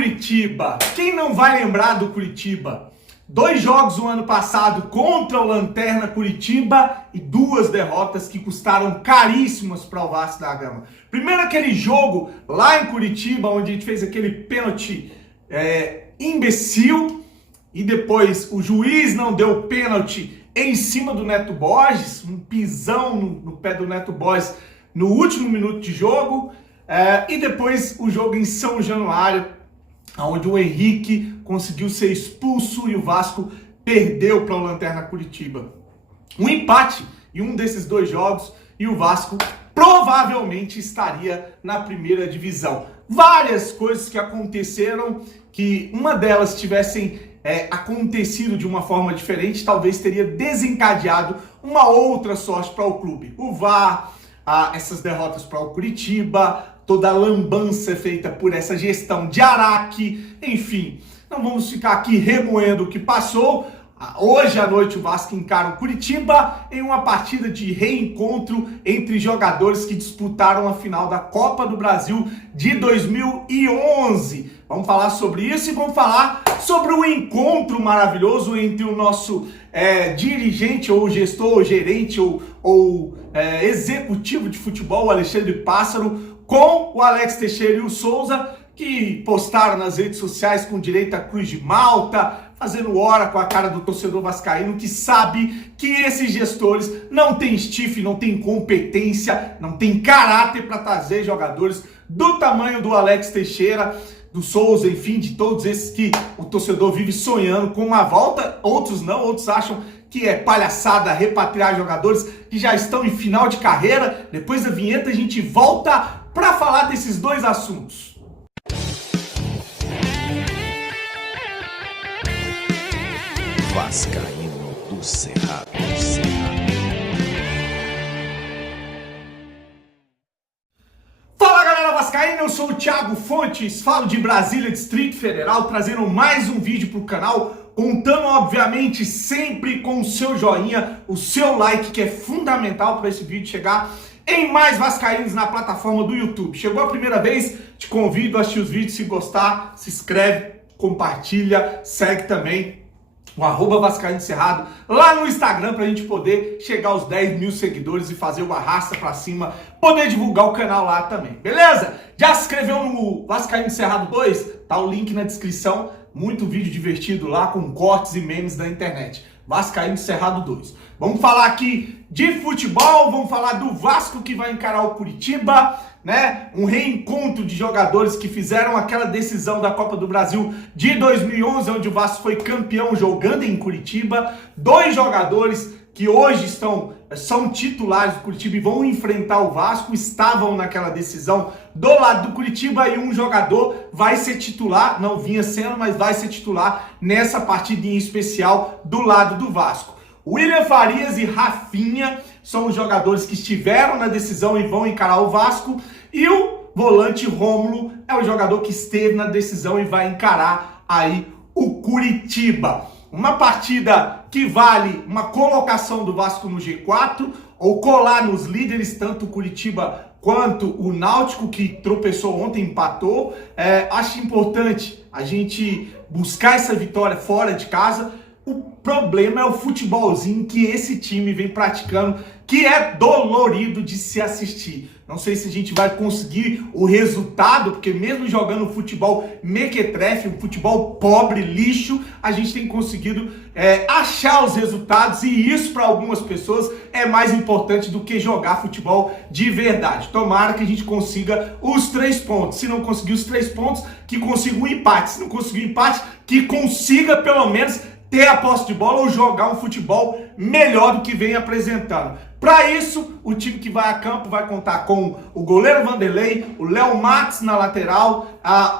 Curitiba! Quem não vai lembrar do Curitiba? 2 jogos no ano passado contra o Lanterna Curitiba e 2 derrotas que custaram caríssimas para o Vasco da Gama. Primeiro aquele jogo lá em Curitiba, onde a gente fez aquele pênalti imbecil, e depois o juiz não deu pênalti em cima do Neto Borges, um pisão no pé do Neto Borges no último minuto de jogo, e depois o jogo em São Januário, onde o Henrique conseguiu ser expulso e o Vasco perdeu para o Lanterna Curitiba. Um empate em um desses 2 jogos e o Vasco provavelmente estaria na primeira divisão. Várias coisas que aconteceram, que uma delas tivessem acontecido de uma forma diferente, talvez teria desencadeado uma outra sorte para o clube. O VAR, essas derrotas para o Curitiba, toda a lambança feita por essa gestão de Araque, enfim, não vamos ficar aqui remoendo o que passou. Hoje à noite o Vasco encara o Curitiba em uma partida de reencontro entre jogadores que disputaram a final da Copa do Brasil de 2011. Vamos falar sobre isso e vamos falar sobre o encontro maravilhoso entre o nosso dirigente ou gestor, ou gerente ou executivo de futebol, o Alexandre Pássaro, com o Alex Teixeira e o Souza, que postaram nas redes sociais com direito à Cruz de Malta, fazendo hora com a cara do torcedor vascaíno, que sabe que esses gestores não têm estife, não têm competência, não têm caráter para trazer jogadores do tamanho do Alex Teixeira, do Souza, enfim, de todos esses que o torcedor vive sonhando com uma volta. Outros não, outros acham que é palhaçada repatriar jogadores que já estão em final de carreira. Depois da vinheta a gente volta para falar desses 2 assuntos. Vascaíno do Cerrado. Fala galera vascaína, eu sou o Thiago Fontes, falo de Brasília, Distrito Federal, trazendo mais um vídeo pro canal, contando obviamente sempre com o seu joinha, o seu like, que é fundamental para esse vídeo chegar em mais vascaínos na plataforma do YouTube. Chegou a primeira vez? Te convido a assistir os vídeos. Se gostar, se inscreve, compartilha, segue também o @Vascaíno Cerrado lá no Instagram, pra gente poder chegar aos 10 mil seguidores e fazer o arrasta pra cima, poder divulgar o canal lá também, beleza? Já se inscreveu no Vascaíno Cerrado 2? Tá o link na descrição, muito vídeo divertido lá com cortes e memes da internet. Vascaíno Cerrado 2. Vamos falar aqui de futebol, vamos falar do Vasco que vai encarar o Curitiba, né? Um reencontro de jogadores que fizeram aquela decisão da Copa do Brasil de 2011, onde o Vasco foi campeão jogando em Curitiba. 2 jogadores que hoje são titulares do Curitiba e vão enfrentar o Vasco, estavam naquela decisão do lado do Curitiba, e um jogador vai ser titular, não vinha sendo, mas vai ser titular nessa partida em especial do lado do Vasco. William Farias e Rafinha são os jogadores que estiveram na decisão e vão encarar o Vasco, e o volante Rômulo é o jogador que esteve na decisão e vai encarar aí o Curitiba. Uma partida que vale uma colocação do Vasco no G4 ou colar nos líderes, tanto o Curitiba quanto o Náutico, que tropeçou ontem, empatou. Acho importante a gente buscar essa vitória fora de casa. O problema é o futebolzinho que esse time vem praticando, que é dolorido de se assistir. Não sei se a gente vai conseguir o resultado, porque mesmo jogando futebol mequetrefe, um futebol pobre, lixo, a gente tem conseguido achar os resultados, e isso para algumas pessoas é mais importante do que jogar futebol de verdade. Tomara que a gente consiga os 3 pontos. Se não conseguir os 3 pontos, que consiga um empate. Se não conseguir um empate, que consiga pelo menos ter a posse de bola ou jogar um futebol melhor do que vem apresentando. Para isso, o time que vai a campo vai contar com o goleiro Vanderlei, o Léo Matos na lateral,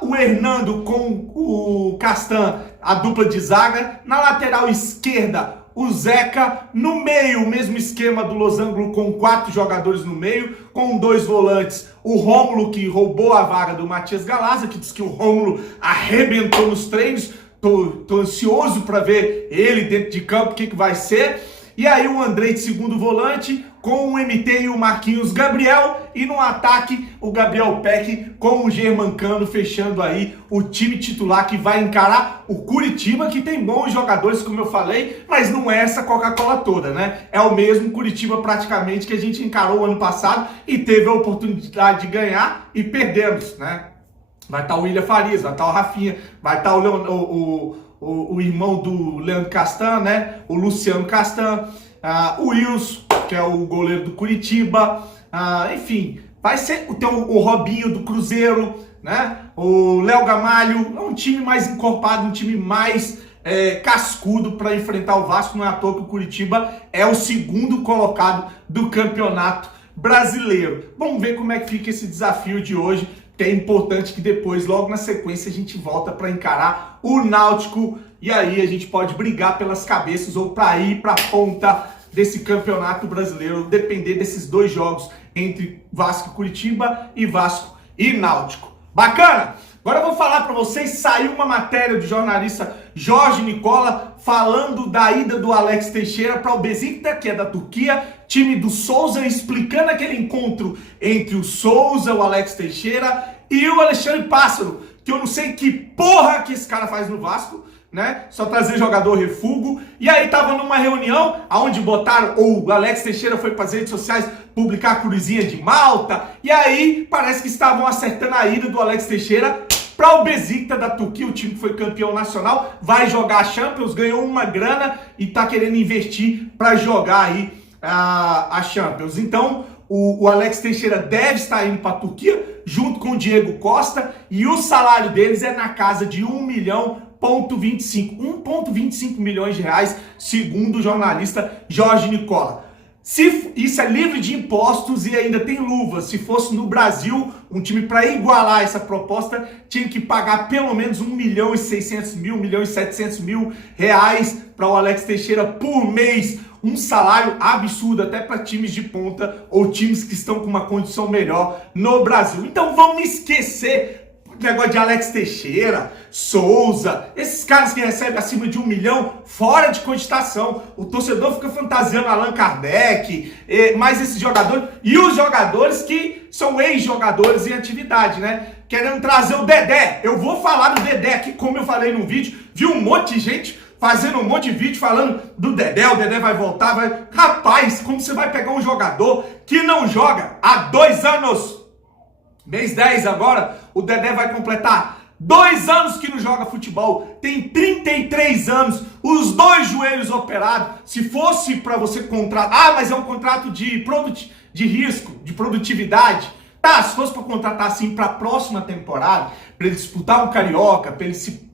o Hernando com o Castan, a dupla de zaga. Na lateral esquerda, o Zeca. No meio, o mesmo esquema do Losango, com 4 jogadores no meio, com 2 volantes. O Rômulo, que roubou a vaga do Matias Galazza, que diz que o Rômulo arrebentou nos treinos. Tô ansioso para ver ele dentro de campo, o que vai ser. E aí o Andrei de segundo volante, com o MT e o Marquinhos Gabriel, e no ataque o Gabriel Peck com o Germancano fechando aí o time titular que vai encarar o Curitiba, que tem bons jogadores, como eu falei, mas não é essa Coca-Cola toda, né? É o mesmo Curitiba praticamente que a gente encarou ano passado e teve a oportunidade de ganhar e perdemos, né? Vai estar o William Farias, vai estar o Rafinha, vai estar o irmão do Leandro Castan, né? O Luciano Castan, o Wilson, que é o goleiro do Curitiba, enfim, vai ser o Robinho do Cruzeiro, né? O Léo Gamalho, é um time mais encorpado, um time mais cascudo para enfrentar o Vasco. Não é à toa que o Curitiba é o segundo colocado do Campeonato Brasileiro. Vamos ver como é que fica esse desafio de hoje, que é importante que depois, logo na sequência, a gente volta para encarar o Náutico, e aí a gente pode brigar pelas cabeças ou para ir para a ponta desse Campeonato Brasileiro, depender desses dois jogos entre Vasco e Curitiba e Vasco e Náutico. Bacana? Agora eu vou falar para vocês, saiu uma matéria do jornalista Jorge Nicola falando da ida do Alex Teixeira para o Beşiktaş, que é da Turquia, time do Souza, explicando aquele encontro entre o Souza, o Alex Teixeira e o Alexandre Pássaro, que eu não sei que porra que esse cara faz no Vasco, né? Só trazer jogador refúgio. E aí tava numa reunião onde botaram, ou o Alex Teixeira foi para as redes sociais publicar a cruzinha de Malta, e aí parece que estavam acertando a ida do Alex Teixeira para o Beşiktaş da Turquia, o time que foi campeão nacional, vai jogar a Champions, ganhou uma grana e tá querendo investir para jogar aí a Champions. Então o Alex Teixeira deve estar indo para a Turquia junto com o Diego Costa, e o salário deles é na casa de 1,25 milhões de reais, segundo o jornalista Jorge Nicola. Isso é livre de impostos e ainda tem luvas. Se fosse no Brasil, um time para igualar essa proposta tinha que pagar pelo menos 1.600.000, 1.700.000 reais para o Alex Teixeira por mês. Um salário absurdo até para times de ponta ou times que estão com uma condição melhor no Brasil. Então vamos esquecer negócio de Alex Teixeira, Souza, esses caras que recebem acima de 1 milhão, fora de cogitação. O torcedor fica fantasiando Allan Kardec, mais esses jogadores, e os jogadores que são ex-jogadores em atividade, né? Querendo trazer o Dedé. Eu vou falar do Dedé aqui, como eu falei no vídeo, vi um monte de gente fazendo um monte de vídeo falando do Dedé, o Dedé vai voltar, vai... Rapaz, como você vai pegar um jogador que não joga há 2 anos? Mês 10 agora, o Dedé vai completar 2 anos que não joga futebol, tem 33 anos, os 2 joelhos operados. Se fosse para você contratar, mas é um contrato de risco, de produtividade. Tá, se fosse para contratar assim para a próxima temporada, para ele disputar um Carioca, para ele se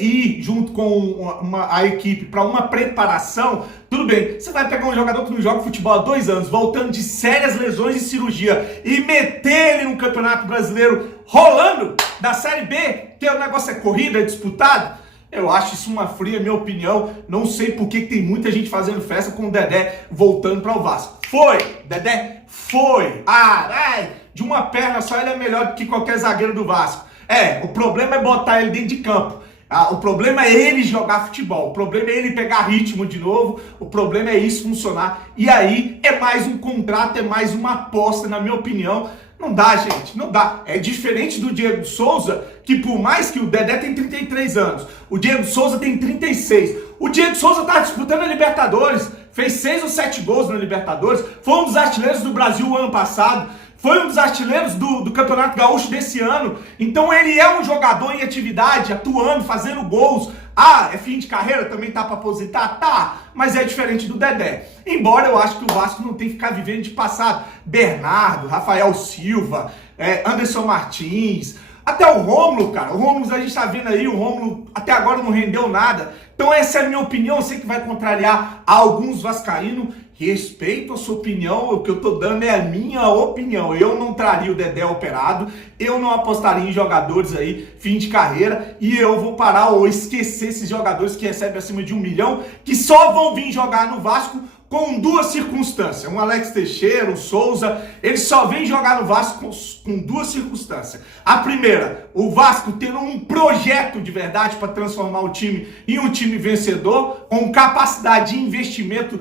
ir junto com a equipe para uma preparação, tudo bem. Você vai pegar um jogador que não joga futebol há 2 anos, voltando de sérias lesões e cirurgia, e meter ele no Campeonato Brasileiro rolando da Série B, que o negócio é corrida, é disputado. Eu acho isso uma fria, minha opinião. Não sei por que tem muita gente fazendo festa com o Dedé voltando para o Vasco. Foi, Dedé, foi. De uma perna só ele é melhor do que qualquer zagueiro do Vasco. O problema é botar ele dentro de campo. O problema é ele jogar futebol. O problema é ele pegar ritmo de novo. O problema é isso funcionar. E aí é mais um contrato, é mais uma aposta, na minha opinião. Não dá, gente, não dá. É diferente do Diego Souza, que por mais que o Dedé tem 33 anos, o Diego Souza tem 36. O Diego Souza tá disputando a Libertadores, fez 6 ou 7 gols na Libertadores, foi um dos artilheiros do Brasil o ano passado. Foi um dos artilheiros do Campeonato Gaúcho desse ano. Então ele é um jogador em atividade, atuando, fazendo gols. É fim de carreira, também tá para aposentar? Tá, mas é diferente do Dedé. Embora eu acho que o Vasco não tem que ficar vivendo de passado. Bernardo, Rafael Silva, Anderson Martins, até o Rômulo, cara. O Rômulo, a gente tá vendo aí, o Rômulo até agora não rendeu nada. Então essa é a minha opinião, eu sei que vai contrariar alguns vascaínos. Respeito a sua opinião, o que eu tô dando é a minha opinião. Eu não traria o Dedé operado, eu não apostaria em jogadores aí, fim de carreira, e eu vou parar ou esquecer esses jogadores que recebem acima de 1 milhão, que só vão vir jogar no Vasco com 2 circunstâncias. Um Alex Teixeira, um Souza, eles só vêm jogar no Vasco com 2 circunstâncias. A primeira, o Vasco tendo um projeto de verdade para transformar o time em um time vencedor, com capacidade de investimento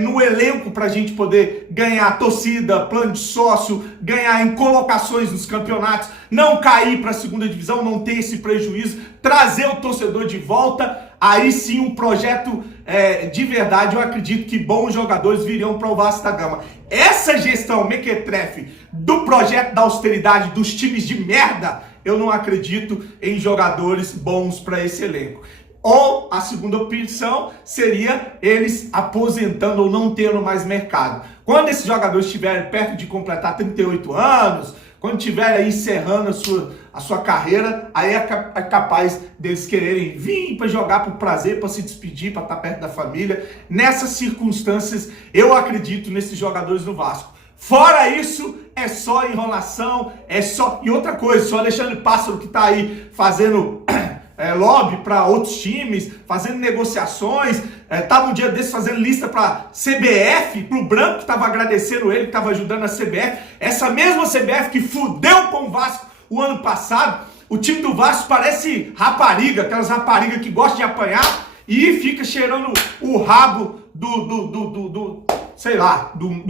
no elenco para a gente poder ganhar torcida, plano de sócio, ganhar em colocações nos campeonatos, não cair para a segunda divisão, não ter esse prejuízo, trazer o torcedor de volta. Aí sim um projeto de verdade, eu acredito que bons jogadores viriam para o Vasco da Gama. Essa gestão mequetrefe do projeto da austeridade dos times de merda, eu não acredito em jogadores bons para esse elenco. Ou a segunda opção seria eles aposentando ou não tendo mais mercado. Quando esses jogadores estiverem perto de completar 38 anos, quando estiverem aí encerrando a sua carreira, aí é capaz deles quererem vir para jogar por prazer, para se despedir, para estar perto da família. Nessas circunstâncias, eu acredito nesses jogadores do Vasco. Fora isso, é só enrolação, é só... E outra coisa, só Alexandre Pássaro que está aí fazendo... lobby para outros times, fazendo negociações, estava um dia desse fazendo lista para CBF, para o Branco, que estava agradecendo ele, que estava ajudando a CBF, essa mesma CBF que fudeu com o Vasco o ano passado. O time do Vasco parece rapariga, aquelas raparigas que gostam de apanhar e fica cheirando o rabo do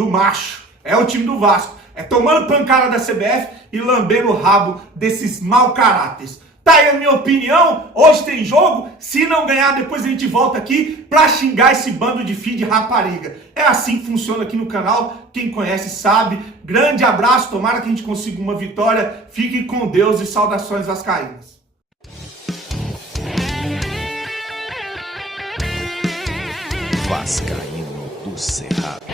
macho. É o time do Vasco, tomando pancada da CBF e lambendo o rabo desses mau caráteres. Tá aí a minha opinião, hoje tem jogo, se não ganhar depois a gente volta aqui pra xingar esse bando de filho de rapariga. É assim que funciona aqui no canal, quem conhece sabe. Grande abraço, tomara que a gente consiga uma vitória, fique com Deus e saudações vascaínas. Vascaíno do Cerrado.